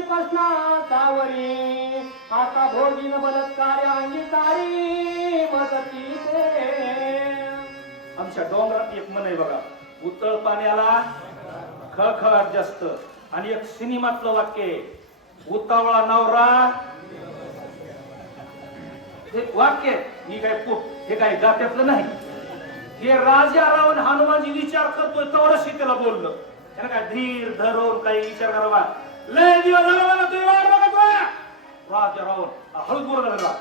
कृष्णाचावरी आता भोगीन बलात्कार अंगी तारी मदती आमच्या डोंगरात एक मन आहे बघा उतळ पाण्याला खळखळाट जास्त. आणि एक सिनेमातलं वाक्य आहे उतावळा नवरा. हे वाक्य मी काय पो- हे काय गात्यातलं नाही. हे राजा रावण हनुमानजी विचार करतोय तेवढं सीतेला बोललं. त्यानं काय धीर धरून काही विचार करावा. लय दिवस झाला मला तुझी वाट बघतोय राजा रावण हळूच बोलत लागला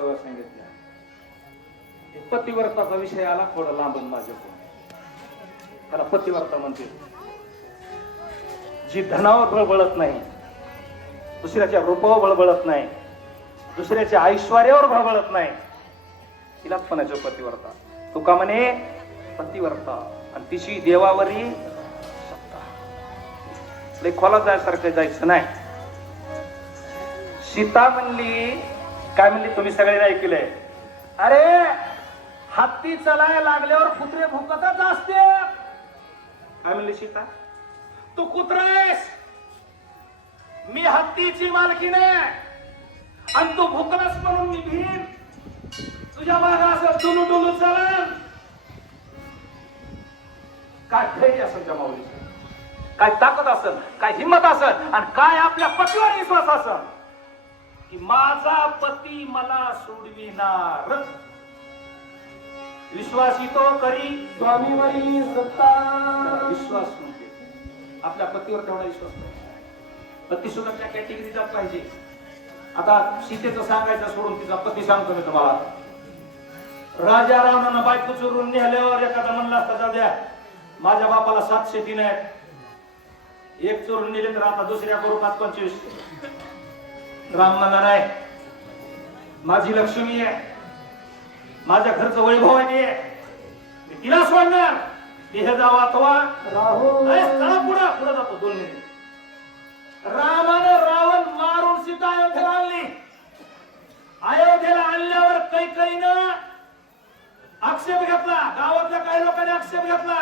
मिनिटात सांगितल्या पतिव्रताचा विषय आला थोडा लांबून माझ्याकडून त्याला पतिव्रता म्हणते. जी धनावर बळबळत नाही दुसऱ्याच्या रूपावर बळबळत नाही दुसऱ्याच्या ऐश्वर्यावर बळबळत नाही तिलाच पणाचे पतिव्रता. तुका म्हणे पतिव्रता. आणि तिची देवावरी सत्ता. खोला जायसारखं जायचं नाही. सीता म्हणली काय म्हणली? तुम्ही सगळ्यांनी ऐकलंय. अरे हत्ती चलाय लागल्यावर कुत्रे भुकतच असते काय म्हणली सीता? तू कुत्रा आहेस. मी हत्तीची मालकी नाही आणि तू भुकलास म्हणून मी भीम. तुझ्या मागा असं डुलू डुलू चलन काय धैर्य असेल त्या माऊलीचं? काय ताकद असेल? काय हिंमत असेल? आणि काय आपल्या पतीवर विश्वास असेल? की माझा पती मला सोडविणार. विश्वास तो करी. स्वामीवरी सत्ता. विश्वास आपल्या पतीवर तेवढा विश्वास पती सुद्धा त्या कॅटेगरी जात पाहिजे. आता सीतेचं सांगायचं सोडून तिचा पती सांगतो मी तुम्हाला. राजा रावणानं बायको चोरून नेल्यावर एखादा म्हणला असता जाऊ द्या माझ्या बापाला सातशे तीन आहेत एक चोरून नेले तर आता दुसऱ्या करू पाच पंचवीस. राम म्हणला नाही माझी लक्ष्मी आहे. माझ्या घरचं वैभव आहे. मी तिला सोडणार. देह जावा अथवा राहुल पुढे. पुढे जातो दोन मिनिट. रामानं रावण मारून सीता अयोध्येला आणली. अयोध्येला आणल्यावर कैकईनं आक्षेप घेतला. गावातल्या काही लोकांनी आक्षेप घेतला.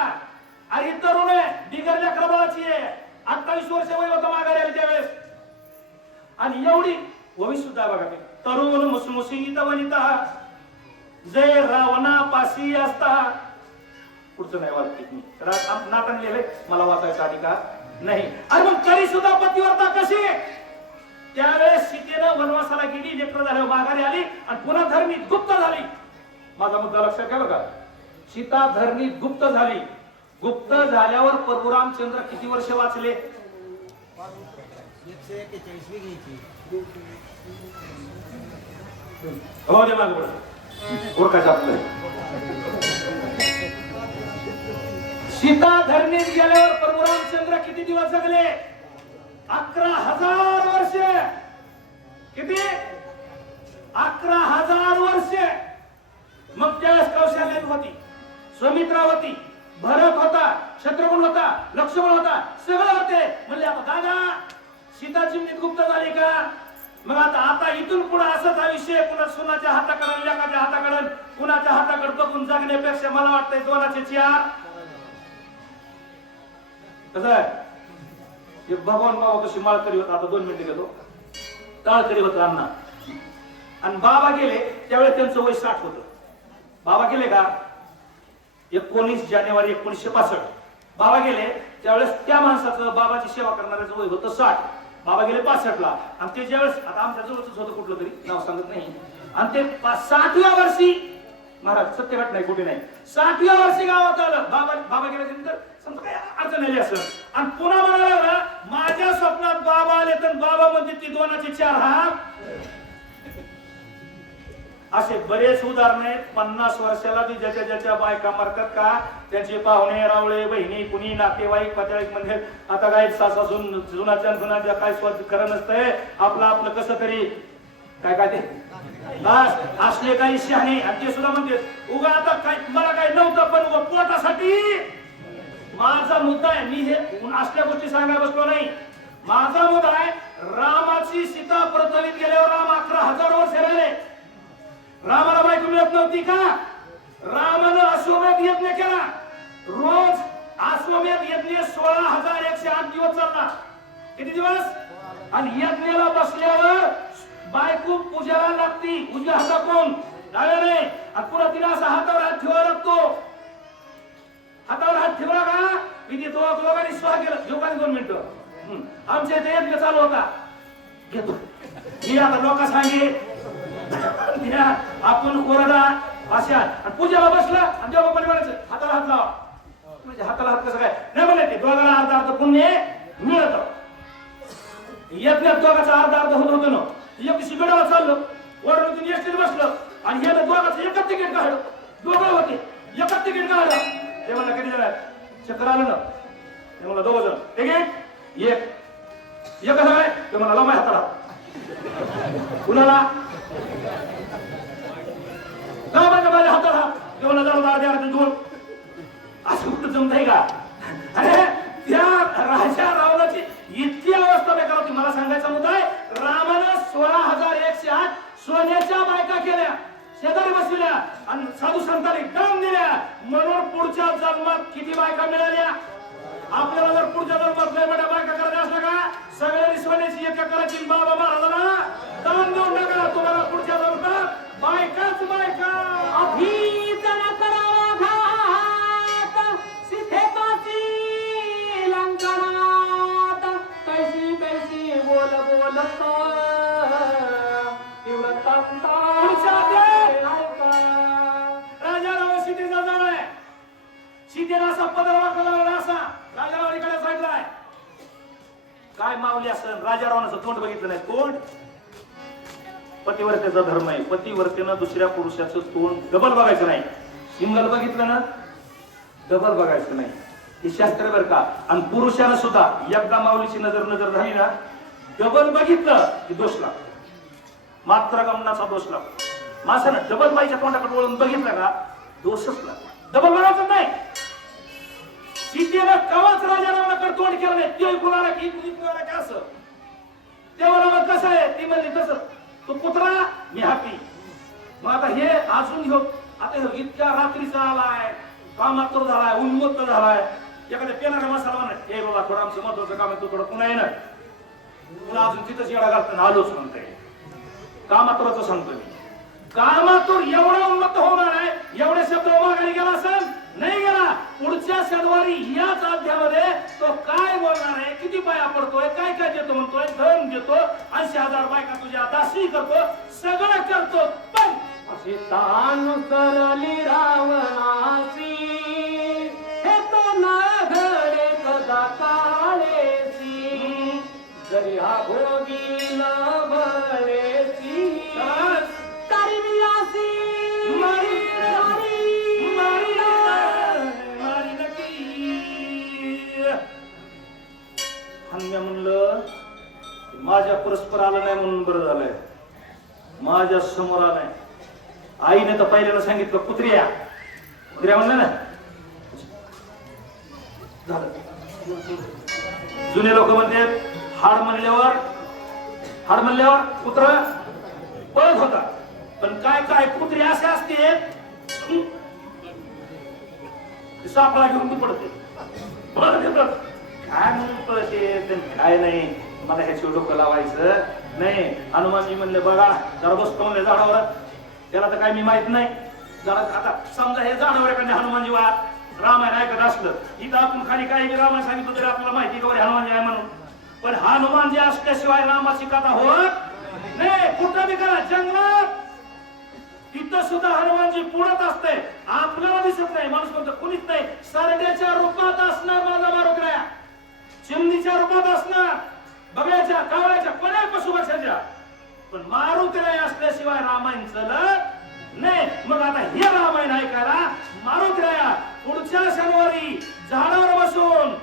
अरे तरुण आहे. बिगर लेकराबाची आहे. अठ्ठावीस वर्ष वय होतं माघारी त्यावेळेस. आणि एवढी भविष्य सुद्धा बघा तरुण मुसमुसिंगित वनिता जय रावणा पाशी असता. पुढचं नाही वाचत मी तर लिहिले नाटक लिहिलंय. मला वाचायचा अधिकार नाही. अरे मग तरी सुद्धा पतिव्रता कशी? त्यावेळेस सीतेनं वनवासाला गेली लेकर झाल्यावर माघारी आली आणि पुन्हा धरणी गुप्त झाली. माझा मुद्दा लक्षात घ्या बघा. सीता धरणी गुप्त झाली. गुप्त झाल्यावर परशुरामचंद्र किती वर्ष वाचले? एकशे एक्केचाळीसवी घ्यायची हो दे माग पुढं ओळखायचं आपलं सीता धरणीत गेल्यावर परशुरामचंद्र किती दिवस जगले? अकरा हजार वर्ष. किती? अकरा हजार वर्ष. मग त्यावेळेस कौशल्यान होती सुमित्रा होती भरत होता शत्रुघ्न होता लक्ष्मण होता. सगळं होते म्हणले आता दादा सीता गुप्त झाली का? मग आता आता इथून पुढे असंच हा विषय पुन्हा सुनाच्या हाताकडे लेखाच्या हाताकडे कुणाच्या हाताकडे बघून जगण्यापेक्षा मला वाटतंय दोनाचे चार. कसं हे भगवान बाबा कशी माळकरी होता. आता दोन मिनिटं गेलो टाळकरी होता अण्णा. आणि बाबा गेले त्यावेळेस त्यांचं वय साठ होतं. बाबा गेले का? एकोणीस जानेवारी एकोणीसशे पासष्ट. बाबा गेले त्यावेळेस त्या माणसाचं बाबाची सेवा करणाऱ्याचं वय होतं साठ. बाबा गेले पासष्टला आणि ते ज्यावेळेस आता आमच्या जवळच होतं कुठलं तरी नाव सांगत नाही. आणि ते सातव्या साठव्या वर्षी महाराज सत्य घट नाही कुठे नाही. सातव्या वर्षी गावात आलं. बाबा बाबा गेल्यानंतर समजा काय अडचण आली असं आणि पुन्हा म्हणाला माझ्या स्वप्नात बाबा आले तर बाबा म्हणजे ती दोनाचे चार हा असे बरेच उदाहरण आहेत पन्नास वर्षाला बी ज्याच्या ज्याच्या बायका मरतात का? त्यांचे पाहुणे रावळे बहिणी कुणी नातेवाईक पत्याईक म्हणजे आता काय सासा जुन जुनाच्या जुनाच्या काय स्वच्छ खरं नसतंय? आपलं आपलं कसं तरी काय काय ते? बस असले काही शहाणे आणि ते सुद्धा म्हणते उगा आता काय मला काय नव्हतं पण उगा पोटासाठी. माझा मुद्दा आहे मी हे असल्या गोष्टी सांगायला बसलो नाही. माझा मुद्दा आहे रामाची सीता प्रचलित केल्या रामाला बायको मिळत नव्हती का? रामानं अश्वमेध यज्ञ केला. रोज अश्वमेध यज्ञ सोळा हजार एकशे आठ दिवस चालला. किती दिवस? आणि यज्ञाला बसल्यावर बायको पूजाला लागती. उजव्या हाताकडून डाव्याने. आणि पुन्हा तिला असा हातावर हात ठेवा लागतो. हातावर हात ठेवला का? मी देतो लोकांनी स्वा केलं. घेऊ का दोन मिनिटं? आमच्या इथे यज्ञ चालू होता. घेतो. मी आता लोक सांगे घ्या आपण कोरडा अशा आणि पूजेला बसला आणि देवा पण म्हणायचं हाताला हात लावा. म्हणजे हाताला हात कसं काय? नाही म्हणायचे ते दोघांना अर्धा अर्ध पुण्य मिळत. यज्ञात दोघाचा अर्धा अर्ध होत होतो ना. एक शिबिराला चाललो ओरडून एसटीत बसलो आणि हे दोघाचं एकच तिकीट काढलं. दोघं होते एकच तिकीट काढलं. ते म्हणलं किती जण चक्कर आलं ना. ते म्हणलं दोघ जण. तिकीट एक एक. कसं काय ते म्हणा लांब हाताला. कुणाला? गावाच्या माझ्या हाताला? ते म्हणलं जरा दोन असं कुठं जमतंय का? अरे त्या राजा रावणाची इतकी अवस्था बेकार होती. मला सांगायचा मुद्दा आहे रामानं सोळा हजार एकशे आठ सोन्याच्या बायका केल्या. शेजारी बसविल्या आणि साधू संतांनी काम दिल्या. म्हणून पुढच्या जन्मात किती बायका मिळाल्या? आपल्याला जर पुढच्या जन्मात लय मोठ्या बायका सगळ्यांनी सोन्याची एक करायची आणि बाबा महाराजांना दान देऊन नका तुम्हाला पुढच्या जन्मात बायकाच बायका. मावली तोंड बघितलं नाही. तोंड पतिवर्तेचा धर्म आहे. पतिवर्तेनं दुसऱ्या पुरुषाचं तोंड डबल बघायचं नाही. सिंगल बघितलं ना? डबल बघायचं नाही. हे शास्त्र बर का? आणि पुरुषानं सुद्धा एकदा माऊलीची नजर नजर झाली ना डबल बघितलं की दोष लागतो. मात्र गमनाचा दोष लागतो. माणसानं डबल बाईच्या तोंडाकडे वळून बघितलं का दोषच लागतो. डबल बघायचं नाही. सीतेनं कवच राजा तोंड केलं नाही. ते कुणाला की कुणी कुणाला की असं? तेव्हा मग कसं आहे? ती म्हणली कसं? तो कुत्रा मी हॅपी मग आता हे अजून घेऊ. आता ह्यो इतक्या रात्रीचा आलाय. कामात्र झालाय उन्मत्त झालाय. एखाद्या पेनाऱ्या मसाला म्हणा हे बाबा थोडं आमचं महत्वाचं काम आहे तू थोडं पुन्हा येणार पुन्हा अजून तिथंच येडा घालताना आलोच म्हणतोय. कामात्राचं सांगतो मी. कामातूर एवढा उन्मत्त होणार आहे एवढे शब्द मागायला गेला असेल नाही गेला. पुढच्या शनिवारी याच अध्यामध्ये तो काय बोलणार आहे? किती पाया पडतोय? काय काय देतो म्हणतोय? धन देतो. ऐंशी हजार बायका तुझ्या दासी करतो. सगळं करतो. पण अशी तान रावणासी हे तो न घडे कदा काळेसी जरी हा भोगी न भळे माझ्या परस्पर आलं नाही म्हणून बरं झालंय. माझ्यासमोर आलाय. आईने तर पहिल्याला सांगितलं कुत्र्या कुत्र्या म्हणलं ना. जुने लोक म्हणते हाड म्हणल्यावर हाड म्हणल्यावर कुत्र पळत होता पण काय काय कुत्रे असे असते सापळा घेऊन ती पडते पळत काय म्हणून पळते? काय नाही. मला ह्याची डोकं लावायचं? नाही. हनुमानजी म्हणले बघा जरा बसतो म्हणले झाडावर. त्याला तर काय मी माहीत नाही. जरा आता समजा हे झाडावर एखाद्या हनुमानजी वा रामायण ऐकत असलं इथं आपण खाली काही रामायण सांगितलं तरी आपल्याला माहिती का हनुमानजी आहे म्हणून. पण हनुमानजी असल्याशिवाय रामाची कथा होत नाही. कुठं बी करा जंगलात. तिथं सुद्धा हनुमानजी पुढत असते. आपल्याला दिसत नाही. माणूस म्हणतो कुणीच नाही. सरड्याच्या रूपात असणार माझा मारुकऱ्या चिमणीच्या रूपात असणार. बगळ्याच्या कावळ्याच्या कोणापासून बसायच्या पण मारुतीला असल्याशिवाय रामायण चलत नाही. मग आता हे रामायण ऐकायला मारुतीला या पुढच्या शनिवारी झाडावर बसून.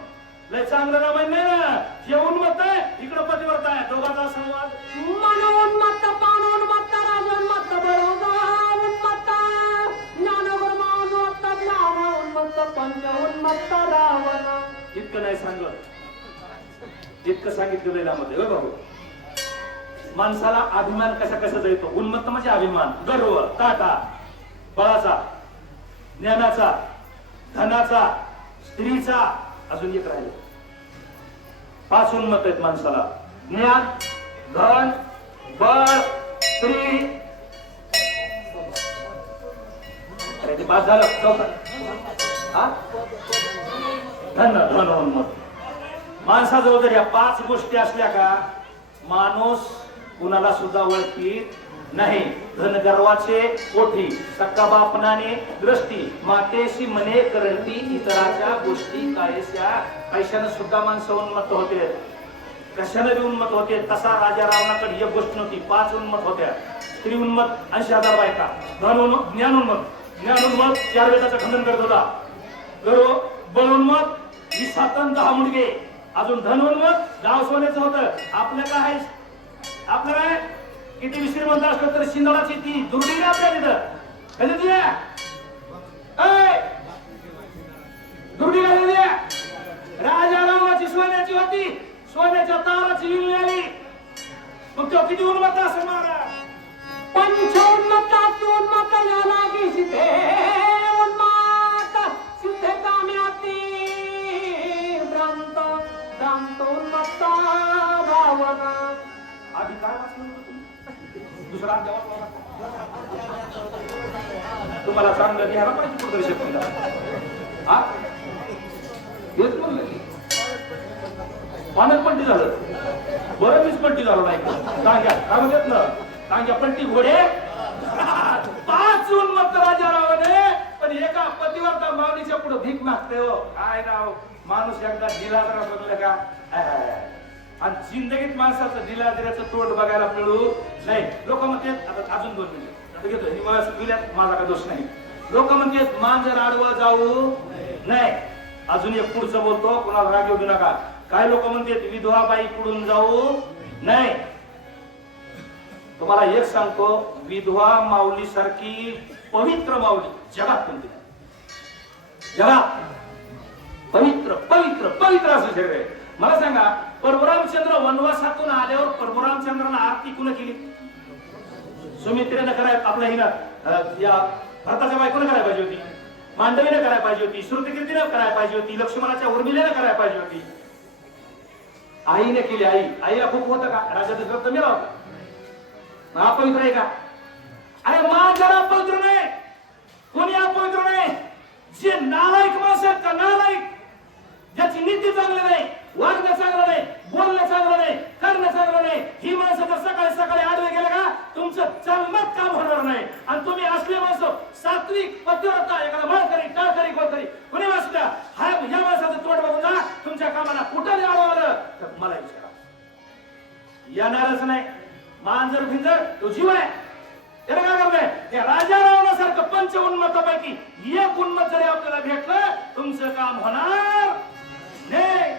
लय चांगलं रामायण नाही ना? जेवून मत आहे. इकडं पतिवर्त आहे. दोघांचा संवाद. मनोन्मत्त मत राजोन्मत्त बरोबरोन्मत्त ज्ञानगुर्मा उन्मत्त ज्ञान मत पंच मत रावण. इतकं नाही सांगत. इतकं सांगितलेलं आहे यामध्ये होय माणसाला अभिमान कशा कसा येतो उन्मत्त म्हणजे अभिमान. गर्व ताटा बळाचा ज्ञानाचा धनाचा स्त्रीचा. अजून एक राहिले. पाच उन्मत आहेत माणसाला. ज्ञान धन बळ स्त्री. अरे ते पाच झालं. चौथा. हा? धन धन उन्मत माणसाजवळ जर या पाच गोष्टी असल्या का माणूस कुणाला सुद्धा ओळखीत नाही. धनगर्वाचे कोठी सक्का बापनाने दृष्टी मातेशी मने करंटी इतराच्या गोष्टी कायस्या. पैशानं सुद्धा माणसं उन्मत्त होते. कशाने बी उन्मत होते? तसा राजा रावणाकडे एक गोष्ट नव्हती. पाच उन्मत होत्या. स्त्री उन्मत ऐंशी हजार बायका. धन उन्मत ज्ञान उन्मत ज्ञान उन्मत चार वेदाचं खंडन करत होता. गर्व बळ उन्मत वीस सातन दहा मुलगे. अजून धन गाव सोन्याचं होतं. आपलं काय आपलं काय? किती बी श्रीमंत असलं तरी शिंदळाची ती दुर्डी आपल्या तिथं. कधी तुझ्या? दुर्डी राजा रामाची सोन्याची होती. सोन्याच्या ताराची विल्ली आली. मग तो किती उन्मत्त असं महाराज? पंचोन्मत्त उन्मत्त यालागी सिद्धे उन्मत्त आधी काय वाचलं दुसरा अध्याय तुम्हाला चांगलं घ्यायला पाहिजे पुढे शक्तीला. हा? हेच म्हणलं की पाण्यात पलटी झालं. बरं मीच पलटी झालो नाही. टांग्या काय म्हणतात ना? टांग्या पलटी घोडे? पाच उन्मत्त राजा रावाने पण एका पतिवर्ता मावलीच्या पुढे भीक मागते हो. काय राव? माणूस एकदा दिला जरा बघलं का? आणि जिंदगीत माणसाचं दिलादिराचं तोंड बघायला मिळू नाही. लोक म्हणतात आता अजून दोन मिनिट. आता घेतो. गेल्यात माझा काय दोष नाही. लोक म्हणतात मांजर आडवं जाऊ नाही. अजून एक पुढचं बोलतो कोणाला राग येऊ नका. काय लोक म्हणतात विधवा बाई पुढून जाऊ नाही. तुम्हाला एक सांगतो विधवा माऊली सारखी पवित्र माऊली जगात कोणती जगात. पवित्र पवित्र पवित्र असं शरीर आहे. मला सांगा परभुरामचंद्र वनवासातून आल्यावर परशुरामचंद्राला आरती कुणं केली? सुमित्रेनं कराय आपल्या हिनं या भरताच्या बायकोनं करायला पाहिजे होती. मांडवीनं करायला पाहिजे होती. श्रुतकीर्तीनं करायला पाहिजे होती. लक्ष्मणाच्या उर्मिलेनं करायला पाहिजे होती. आईने केली आई. आईला खूप होतं का? राजा दशरथ मेला होता. मग अपवित्र आहे का? अरे माझ्याला अपवित्र नाही. कोणी अपवित्र नाही. जे नालायक माणसं आहेत का नालायक. ज्याची नीती चांगली नाही वागणं चांगलं नाही बोलणं चांगलं नाही करणं चांगलं नाही. ही माणसं जर सकाळी सकाळी आडवे गेले का तुमचं जन्मात काम होणार नाही. आणि तुम्ही असले माणसं सात्विक पत्रता एखादा मळकरी टाळकरी कोणतरी कुणी वाचल्या हा या माणसाचं तोंड बघून जा तुमच्या कामाला कुठं आलं तर मला विचारा. येणारच नाही. मांजर भिंजर तो जीव आहे. त्याला काय करताय त्या राजा रावणासारखं पंच उन्मतापैकी एक उन्मत जरी आपल्याला भेटलं तुमचं काम होणार नाही.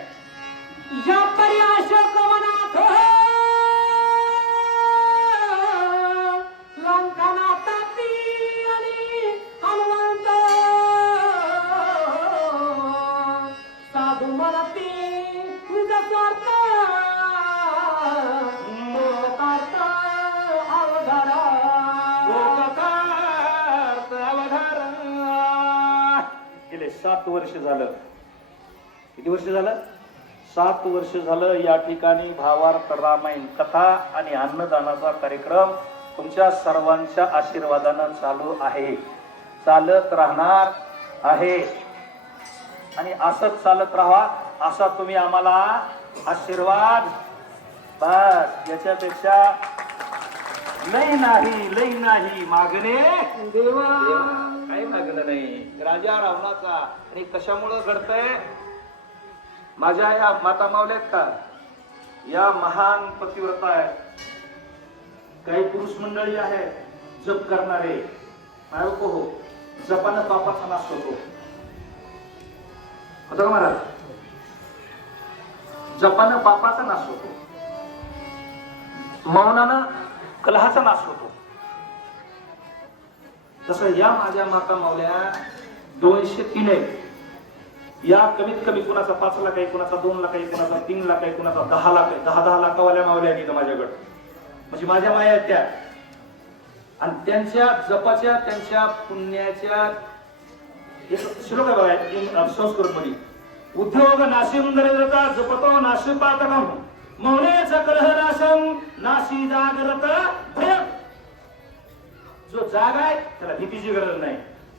सात वर्ष झालं या ठिकाणी भावार्थ रामायण कथा आणि अन्नदानाचा कार्यक्रम तुमच्या सर्वांच्या आशीर्वादानं चालू आहे. चालत राहणार आहे. आणि असंच चालत राहा असा तुम्ही आम्हाला आशीर्वाद. बस याच्यापेक्षा लई नाही लई नाही मागणे. देवा काही मागणं नाही. राजा रावणाचा आणि कशामुळं घडतंय? माझ्या या माता मावल्यात का? या महान पतिव्रता आहेत काही पुरुष मंडळी आहेत जप करणारे. बायको हो जपानं पापाचा नाश होतो. होतो का महाराज? जपानं पापाचा नाश होतो. मौनानं कलहाचा नाश होतो. तसं या माझ्या माता मावल्या दोनशे तीन आहेत. या कमीत कमी कुणाचा पाच लाख आहे कुणाचा दोन लाख आहे कुणाचा तीन लाख आहे कुणाचा दहा लाख आहे. दहा दहा लाखावाल्या मावल्या आहेत माझ्याकडं माझ्याकडे. म्हणजे माझ्या माया आहेत त्या. आणि त्यांच्या जपाच्या त्यांच्या पुण्याच्या एक श्लोक आहे बघा संस्कृत मध्ये. उद्योग नाशिम दरिद्रता जपतो नाशी पातकम मौनेच कलह नाशम नाशी जागरत भय जो जाग आहे त्याला भीतीची गरज नाही.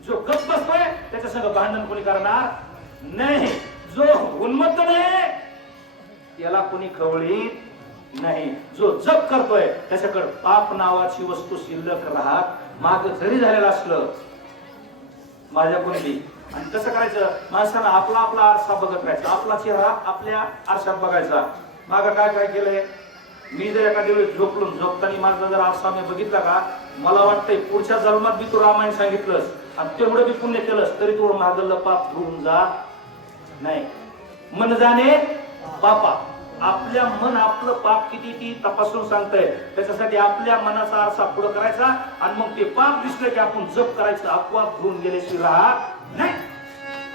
जो गप बसतोय त्याच्या संग भांडण कोणी करणार नाही जो उन्मत्त नाही याला कोणी खवळीत नाही. जो जप करतोय त्याच्याकडे पाप नावाची वस्तू शिल्लक राहत माग जरी झालेलं असलं माझ्या कोणी आणि कसं करायचं? माणसानं आपला आपला आरसा बघत राहायचा. आपला चेहरा आपल्या आरशात बघायचा. माग काय काय केलंय? मी जर एखाद्या वेळेस झोपलो झोपताना माझा जर आरसा मी बघितला का मला वाटतंय पुढच्या जन्मात बी तू रामायण सांगितलंस आणि तेवढं बी पुण्य केलंस तरी तू मागलं पाप धुवून जा. नाही. मन जाणे पापा आपल्या मन आपलं पाप किती ती तपासून सांगतंय. त्याच्यासाठी आपल्या मनाचा आरसा पुढं करायचा आणि मग ते पाप दिसलं की आपण जप करायचं आपोआप घेऊन गेल्याशिवाय नाही.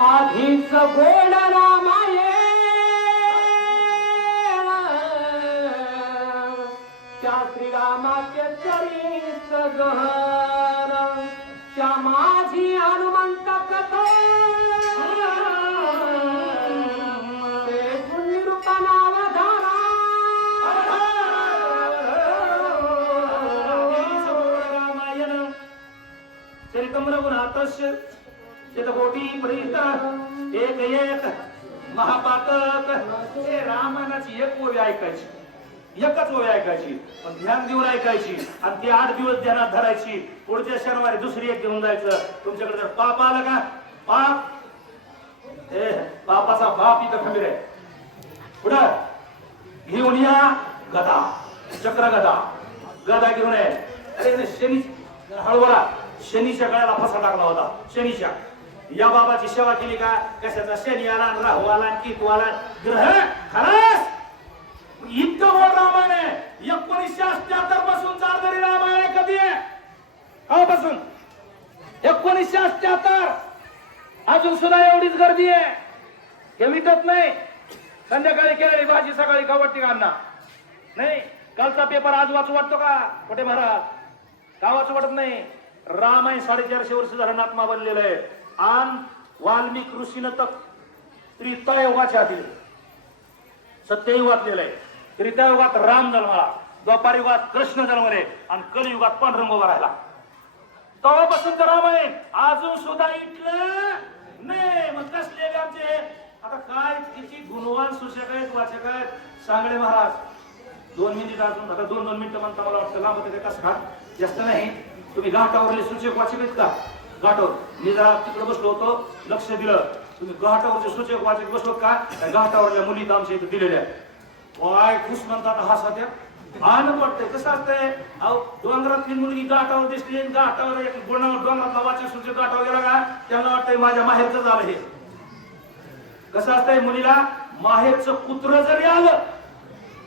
आधीच गोड रामायण. रामाचे चरित गहर त्या माझी हनुमंत कथा. ते पुण्यरूप नावधारा रामायण चरितम रघुनाथस्य शतकोटी प्रीता एक एक महापातक. हे रामायणाची एक ओवी ऐकायची. एकच ओवी ऐकायची पण ध्यान देऊन ऐकायची आणि ती आठ दिवस ध्यानात धरायची. पुढच्या शनिवारी दुसरी एक घेऊन जायचं. तुमच्याकडे जर पाप आलं का? पाप? ए पापाचा बाप इथं खंबीर आहे. पुढं घेऊन या गदा चक्र गदा गदा घेऊन ये. अरे शनी हळवळा शनीच्या गळ्याला फसा टाकला होता. शनीच्या. या बाबाची सेवा केली का? कशाचा शनी आला राहू आला केतू आला. ग्रह खरंच? इतकं गोड हो रामायण आहे. एकोणीसशे अठ्याहत्तरपासून चारदरी रामायण आहे कधी आहे? बसून एकोणीसशे अठ्याहत्तर. अजून सुद्धा एवढीच गर्दी आहे. हे विकत नाही. संध्याकाळी केलेली भाजी सकाळी खवटती काढणार नाही कालचा पेपर आज वाचू वाटतो का? कुठे महाराज? का वाचू वाटत नाही. रामायण साडेचारशे वर्ष झालं नात्मा बनलेलं आहे. आन वाल्मिक ऋषीनं तर त्रितायोगाच्या आधी सत्ययुगातलेलं आहे त्रितायुगात राम जन्माला द्वापार युगात कृष्ण जन्मले आणि कलियुगात पांढरंग उभा राहिला. तेव्हापासून तर रामायण अजून सुद्धा इटलं नाही. मग कसले आमचे? आता काय किती गुणवान सुशक आहेत वाचक आहेत? सांगडे महाराज दोन मिनिट अजून आता दोन दोन मिनिटं म्हणता मला वाटतं लांब होते कसं का? जास्त नाही. तुम्ही घाटावरले सूचक वाचक आहेत का? घाटावर. मी जरा तिकडे बसलो होतो लक्ष दिलं. तुम्ही घाटावरचे सूचक वाचक बसलो का? त्या घाटावरल्या मुली तर आमच्या इथे दिलेल्या वाय खुश म्हणतात हा सध्या. भान वाटतंय कसं असतंय? अहो डोंगरातली मुलगी गाठावर दिसली आणि गाठावर एक गुणावर डोंगरातला वाचक सूचक गाठावर गेला का? त्यांना वाटतंय माझ्या माहेरचं झालं हे. कसं असतंय मुलीला? माहेरचं कुत्र जरी आलं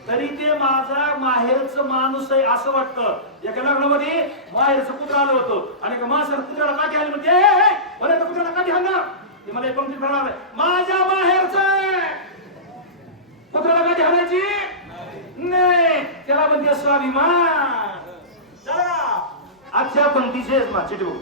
तरी ते माझा माहेरचं माणूस आहे असं वाटतं. एका लग्नामध्ये माहेरचं कुत्र आलं होतं. आणि एका कुत्र्याला काठी आली म्हणते बरं कुत्र्याला काठी आणणार. ते मला एक पंक्ती करणार माझ्या माहेरचं कुत्र्याला काय आणायची नाही. त्याला म्हणते स्वाभिमान. चला. आजच्या पंक्तीचे ठेवू.